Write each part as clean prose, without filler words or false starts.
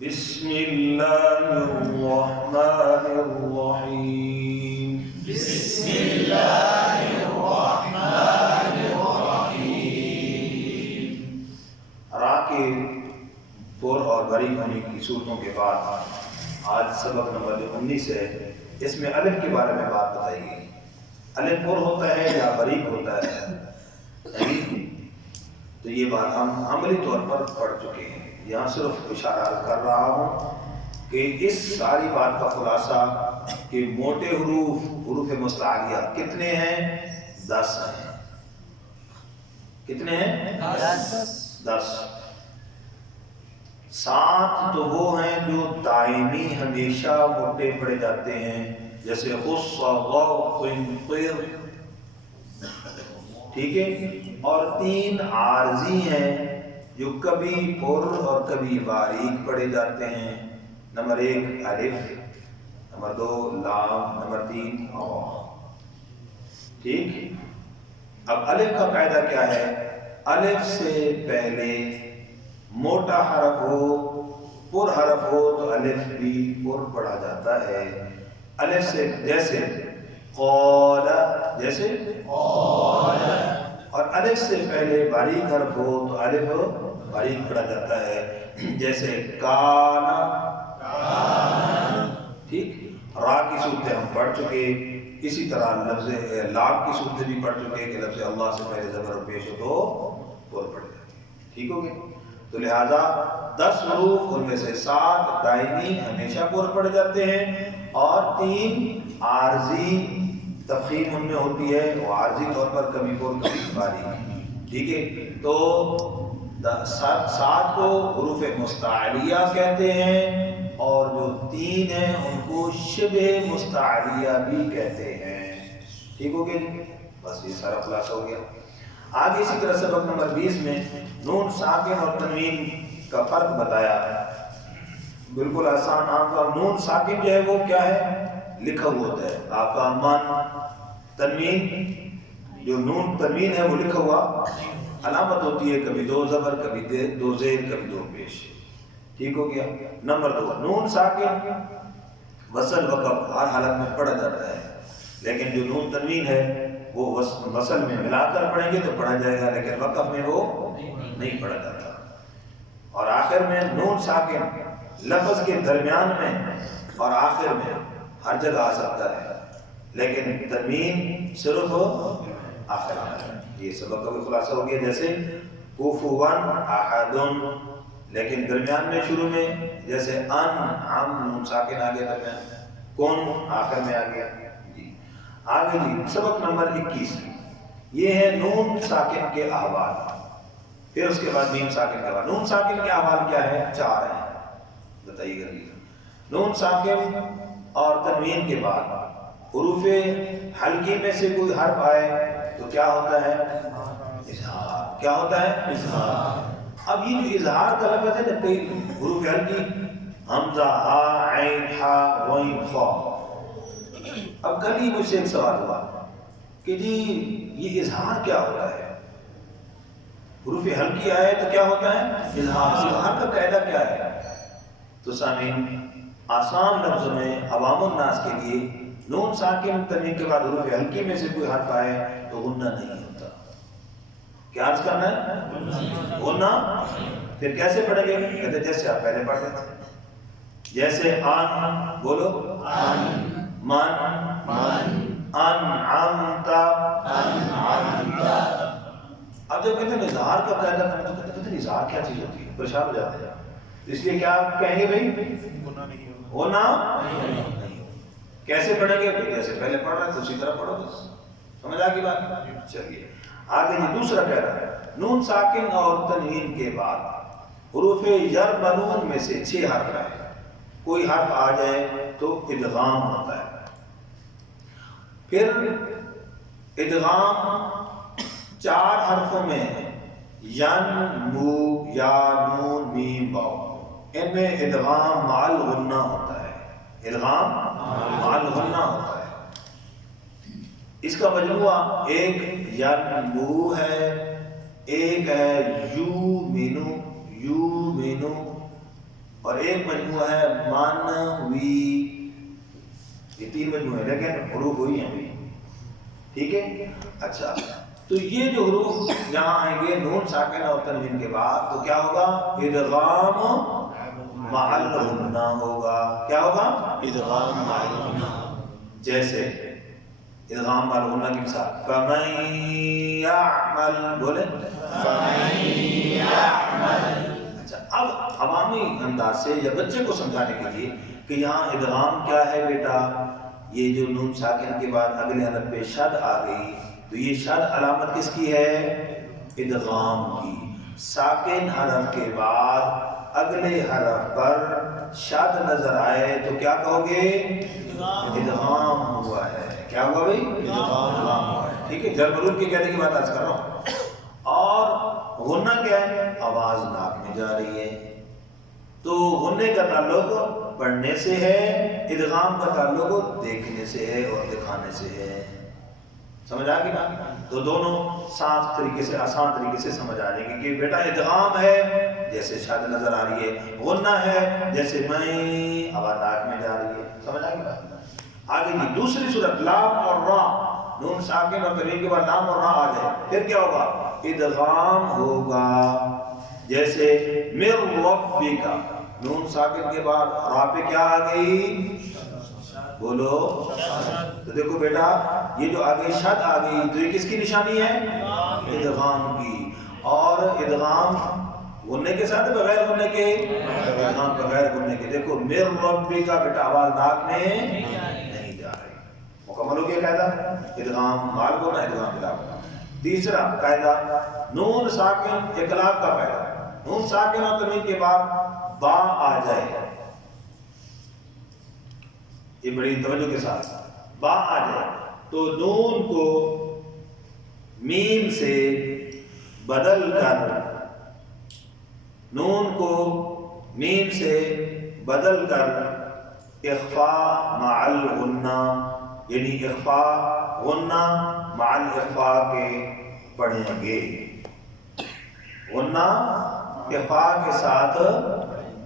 بسم اللہ الرحمن الرحیم بسم اللہ الرحمن الرحیم۔ را کے پر اور باریک ہونے کی صورتوں کے بعد آج سبق نمبر 19 ہے، اس میں الف کے بارے میں بات بتائی گئی۔ الف پر ہوتا ہے یا باریک ہوتا ہے، تو یہ بات ہم عملی طور پر پڑھ چکے ہیں۔ یہاں صرف اشارہ کر رہا ہوں کہ اس ساری بات کا خلاصہ کہ موٹے حروف مستعلیہ کتنے ہیں؟ 10 ہیں۔ کتنے ہیں؟ 10۔ 7 تو وہ ہیں جو دائمی ہمیشہ موٹے پڑے جاتے ہیں، جیسے خص، غو، قنطر، ٹھیک ہے۔ اور 3 عارضی ہیں جو کبھی پر اور کبھی باریک پڑے جاتے ہیں۔ نمبر 1 الف، نمبر 2 لام، نمبر 3 واو، ٹھیک۔ اب الف کا قاعدہ کیا ہے؟ الف سے پہلے موٹا حرف ہو، پر حرف ہو تو الف بھی پر پڑھا جاتا ہے۔ الف سے جیسے قول، جیسے قول، اور الف سے پہلے باریک حرف ہو تو الف باریک پڑھا جاتا ہے، جیسے کانا، ٹھیک۔ را کی صورتیں ہم پڑھ چکے، اسی طرح لفظ لام کی صورتیں بھی پڑھ چکے کہ لفظ اللہ سے پہلے زبر پیش ہو تو پر پڑ جاتی ہے، ٹھیک ہو گیا۔ تو لہذا 10 حروف، ان میں سے 7 دائمی ہمیشہ پر پڑ جاتے ہیں اور 3 عارضی تفخیم ان میں ہوتی ہے، وہ عارضی طور پر کبھی پر کبھی باریک، ٹھیک ہے۔ تو 7 کو حروف مستعلیہ کہتے ہیں اور جو 3 ہیں ان کو شبہ مستعلیہ بھی کہتے ہیں، ٹھیک ہو گیا جی۔ بس یہ سارا خلاصہ ہو گیا۔ آگے اسی طرح سبق نمبر 20 میں نون ساکن اور تنوین کا فرق بتایا، بالکل آسان عام کا۔ نون ساکن جو ہے وہ کیا ہے؟ لکھا ہوا ہوتا ہے، آقا من۔ تنوین جو نون تنوین ہے وہ لکھا ہوا علامت ہوتی ہے، کبھی 2 زبر، کبھی 2 زیر، کبھی 2 پیش، ٹھیک ہو گیا۔ نمبر 2 نون ساکن وصل وقف ہر حالت میں پڑھا جاتا ہے، لیکن جو نون تنوین ہے وہ وصل میں ملا کر پڑھیں گے تو پڑھا جائے گا، لیکن وقف میں وہ نہیں پڑھا جاتا۔ اور آخر میں نون ساکن لفظ کے درمیان میں اور آخر میں ہر جگہ آ سکتا ہے، لیکن تنوین صرف آخر میں۔ یہ سبق کا بھی خلاصہ ہو گیا، جیسے کفواً احد، لیکن درمیان میں شروع میں جیسے ان، عم، نون ساکن آگے درمیان، کن آخر میں آ گیا جی۔ آگے جی سبق نمبر 21، یہ ہے نون ساکن کے احوال، پھر اس کے بعد میم ساکن کا احوال۔ نون ساکن کے احوال کیا ہے؟ 4 ہیں، بتائیے گا۔ نون ساکن اور تنوین کے بعد حروف حلقی میں سے کوئی حرف آئے تو کیا ہوتا ہے؟ اظہار۔ کیا ہوتا ہے؟ اظہار۔ اب یہ جو اظہار کا لفظ ہے نا، کئی حروف حلقی حمزہ، ہا، عین، ہا، غین، خا۔ اب کل ہی مجھ سے ایک سوال ہوا کہ جی یہ اظہار کیا ہوتا ہے؟ حروف حلقی آئے تو کیا ہوتا ہے؟ اظہار۔ اظہار کا قاعدہ کیا ہے؟ تو سامعین آسان لفظوں میں عوام الناس کے لیے نون ساکن تنوین کے بعد حروف حلقی میں سے کوئی حرف آئے تو غنہ نہیں ہوتا۔ کیا عرض کرنا ہے؟ غنہ۔ پھر کیسے پڑھیں گے؟ کہتے جیسے آپ پہلے پڑھ رہے تھے، جیسے ان، بولو ان، من، انعمت۔ اب جب کہتے ہیں اظہار کا قاعدہ کرنا تو کہتے ہیں اظہار کیا چیز ہوتی ہے؟ پریشان ہو جاتے ہیں، اس لیے کیا کہیں گے بھائی؟ غنہ نہیں۔ کیسے پڑھیں گے؟ جیسے پہلے پڑھ رہے تھے اسی طرح پڑھو، بس سمجھ آ گئی بات؟ چلیے آگے جی دوسرا کہہ رہا ہے، نون ساکن اور تنوین کے بعد حروف یرملون میں سے 6 حرف ہیں، کوئی حرف آ جائے تو ادغام ہوتا ہے۔ پھر ادغام 4 حرفوں میں ین، مو، یا، نون، میم، واو، ان میں ادغام مع الغنہ ہوتا ہے، ادغام مع الغنہ ہوتا ہے۔ اس کا مجموعہ ایک ینمو ہے، ایک ہے یو مینو، اور ایک مجموعہ ہے مانوی. یہ 3 مجموعے ہیں لیکن حروف وہی ہیں. ٹھیک ہے. اچھا تو یہ جو حروف یہاں آئیں گے نون ساکن اور تنوین کے بعد تو کیا ہوگا؟ ادغام مع الغنہ ہوگا. کیا ہوگا؟ ادغام مع الغنہ. جیسے ادغام مع الغنہ کی مثال فمن یعمل، بولے فمن یعمل. اچھا اب عوامی انداز سے یا بچے کو سمجھانے کے لیے کہ یہاں ادغام کیا ہے بیٹا، یہ جو نون ساکن کے بعد اگلے حرف پہ شد آ گئی تو یہ شد علامت کس کی ہے؟ ادغام کی. ساکن حرف کے بعد اگلے حرف پر شد نظر آئے تو کیا کہو گے؟ ادغام ہوا ہے. کیا ہوا بھائی؟ ادغام ہوا ہے. ٹھیک ہے. جر مجرور کے کہنے کی بات آج کر رہا ہوں. اور غنہ کیا ہے؟ آواز ناک میں جا رہی ہے تو غنے کا تعلق پڑھنے سے ہے، ادغام کا تعلق دیکھنے سے ہے اور دکھانے سے ہے. سمجھ آ گئی نا؟ تو دونوں صاف طریقے سے آسان طریقے سے سمجھ آ جائے گی کہ بیٹا ادغام ہے جیسے شاد نظر آ رہی ہے، غنہ ہے جیسے میں آواز ناک میں جا رہی ہے. سمجھ آ گئی؟ آگے جی دوسری صورت لام اور را، نون ساکن اور تنوین کے بعد لام اور را آ جائے پھر کیا ہوگا؟ ادغام ہوگا. جیسے من ربک، نون ساکن کے بعد را پہ کیا آ گئی؟ بولو. تو دیکھو بیٹا یہ جو آگے شد آ گئی تو یہ کس کی نشانی ہے؟ ادغام کی. اور ادغام غننے کے ساتھ بغیر غننے کے؟ ادغام بغیر غننے کے. دیکھو من ربک کا بیٹا آواز ناک میں نہیں جا رہی. مکمل ہو گیا قاعدہ ادغام مال غنہ ادغام بلا غنہ. تیسرا قاعدہ نون ساکن اقلاب کا قاعدہ. نون ساکن اور تنوین کے بعد با آ جائے، یہ بڑی توجہ کے ساتھ با آ جائے تو نون کو میم سے بدل کر، نون کو میم سے بدل کر اخفاء مع الغنہ، یعنی اخفاء غنہ مع الاخفاء کے پڑھیں گے. غنہ اخفاء کے ساتھ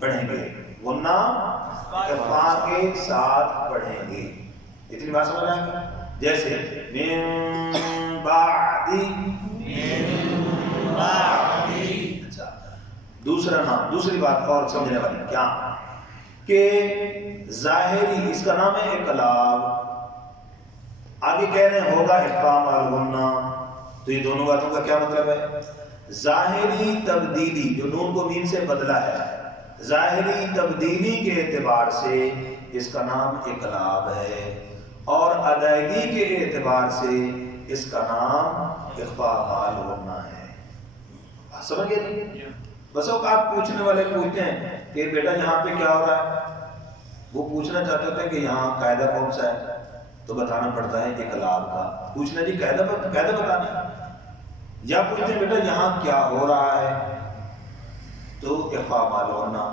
پڑھیں گے، غنہ اخفاء کے ساتھ پڑھیں گے. اتنی بات سمجھ آئے گا؟ جیسے من بعدی. اچھا دوسرا نام، دوسری بات اور سمجھنے والی کیا کہ ظاہری اس کا نام ہے اقلاب. آگے کہہ رہے ہیں ہوگا اخفاء مع الغنہ، تو یہ دونوں باتوں کا کیا مطلب ہے؟ ظاہری تبدیلی جو نون کو میم سے بدلا ہے، ظاہری تبدیلی کے اعتبار سے اس کا نام اقلاب ہے اور ادائیگی کے اعتبار سے اس کا نام اخفاء مع الغنہ ہے. سمجھ گئے؟ بس اوقات پوچھنے والے پوچھتے ہیں کہ بیٹا یہاں پہ کیا ہو رہا ہے، وہ پوچھنا چاہتے ہوتے ہیں کہ یہاں قاعدہ کون سا ہے تو بتانا پڑتا ہے اقلاب کا. پوچھنا جی قاعدہ بتانا، یا پوچھتے ہیں بیٹا یہاں کیا ہو رہا ہے تو اخفاء مع الغنہ.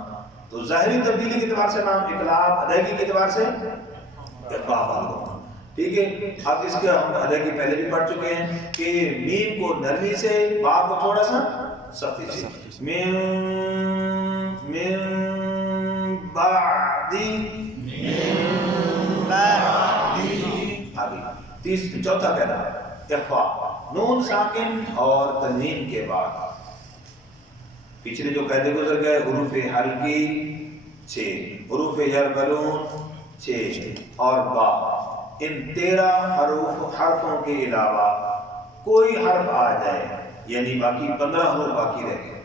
تو ظاہری تبدیلی کے اعتبار سے نام اقلاب، ادائیگی کے اعتبار سے اخفاء مع الغنہ. ٹھیک ہے. اب اس کے ہم ادائیگی پہلے بھی پڑھ چکے ہیں کہ میم کو نرمی سے، با کو تھوڑا سا سختی سے. من بعدی، آگے چوتھا قاعدہ اخفاء نون ساکن اور تنوین کے بعد. پچھلے جو قاعدے گزر گئے حروف حلقی 6، حروف یربلون 6 اور با، ان 13 حرفوں کے علاوہ کوئی حرف آ جائے یعنی باقی 15 حروف باقی رہ گئے.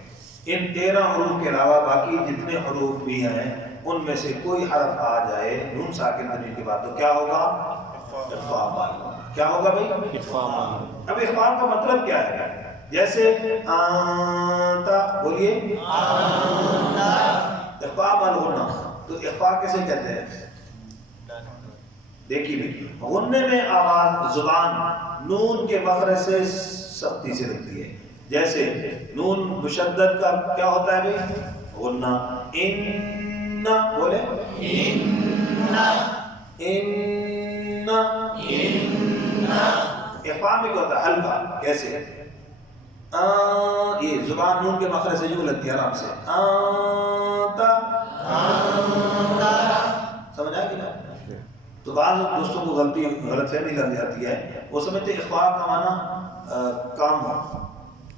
ان 13 حروف کے علاوہ باقی جتنے حروف بھی ہیں ان میں سے کوئی حرف آ جائے نون ساکن تنوین کے بعد تو کیا ہوگا؟ اخفاء مع الغنہ. کیا ہوگا بھائی؟ اخفاء مع الغنہ. اب اخفاء کا مطلب کیا ہے؟ جیسے آنتا، بولیے اخفاء مع الغنہ. تو اخفاء کیسے کہتے ہیں؟ دیکھیے بھی غننے میں آواز زبان نون کے مخرج سے سختی سے لگتی ہے. جیسے نون مشدد کا کیا ہوتا ہے بھائی؟ غنہ. ان، بولے اخفاء میں کیا ہوتا ہے؟ ہلکا. کیسے؟ یہ زبان نون کے مخرج سے یوں لگتی ہے آرام سے. آتا تو بعض دوستوں کو غلط فہمی لگ جاتی ہے، وہ سمجھتے اخفاء کا معنی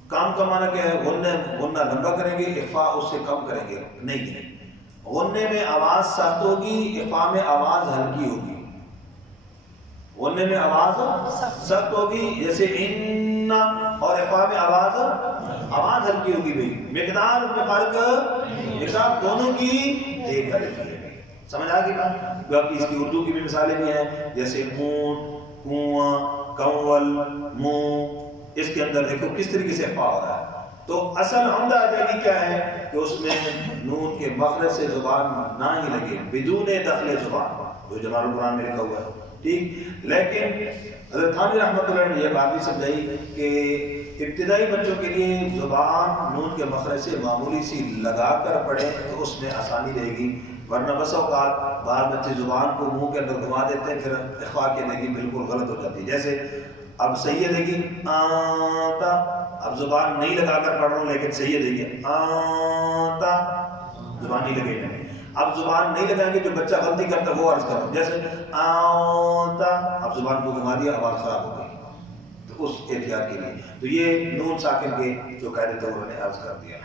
کام کا معنی کیا ہے، غنہ لمبا کریں گے، اخفاء اس سے کم کریں گے، نہیں، غنے میں آواز سخت ہوگی، اخفاء میں آواز ہلکی ہوگی۔ غنے میں آواز سخت ہوگی جیسے ان، اور اخفاء میں آواز ہلکی ہوگی بھائی، مقدار میں فرق، مقدار دونوں کی ایک ہے۔ سمجھ آ گئی بات؟ باقی اس کی اردو کی بھی مثالیں بھی ہیں، جیسے اونٹ، کنواں، کنول، منہ، اس کے اندر دیکھو کس طریقے سے اخفاء ہو رہا ہے۔ تو اصل عمدہ ادائیگی کیا ہے کہ اس میں نون کے مخرج سے زبان نہ ہی لگے، بدون دخل زبان، جو جمال القرآن میں لکھا ہوا ہے، ٹھیک۔ لیکن حضرت تھانوی رحمۃ اللہ نے یہ بات بھی سمجھائی کہ ابتدائی بچوں کے لیے زبان نون کے مخرج سے معمولی سی لگا کر پڑھیں تو اس میں آسانی رہے گی، ورنہ بس اوقات بعض بچے زبان کو منہ کے اندر گھما دیتے ہیں، پھر اخفاء کی ادائیگی بالکل غلط ہو جاتی ہے۔ جیسے اب صحیح ادائیگی آتا، اب زبان نہیں لگا کر پڑھ رہا ہوں لیکن صحیح ادائیگی آتا، زبان نہیں لگے گی۔ اب زبان نہیں لگائیں گے، جو بچہ غلطی کرتا ہے وہ عرض کرو، جیسے آتا، اب زبان کو گھما دیا، آواز خراب ہو گئی، تو اس احتیاط کے لیے تو یہ نون ساکن کے جو قاعدے تھے انہوں نے عرض کر دیا۔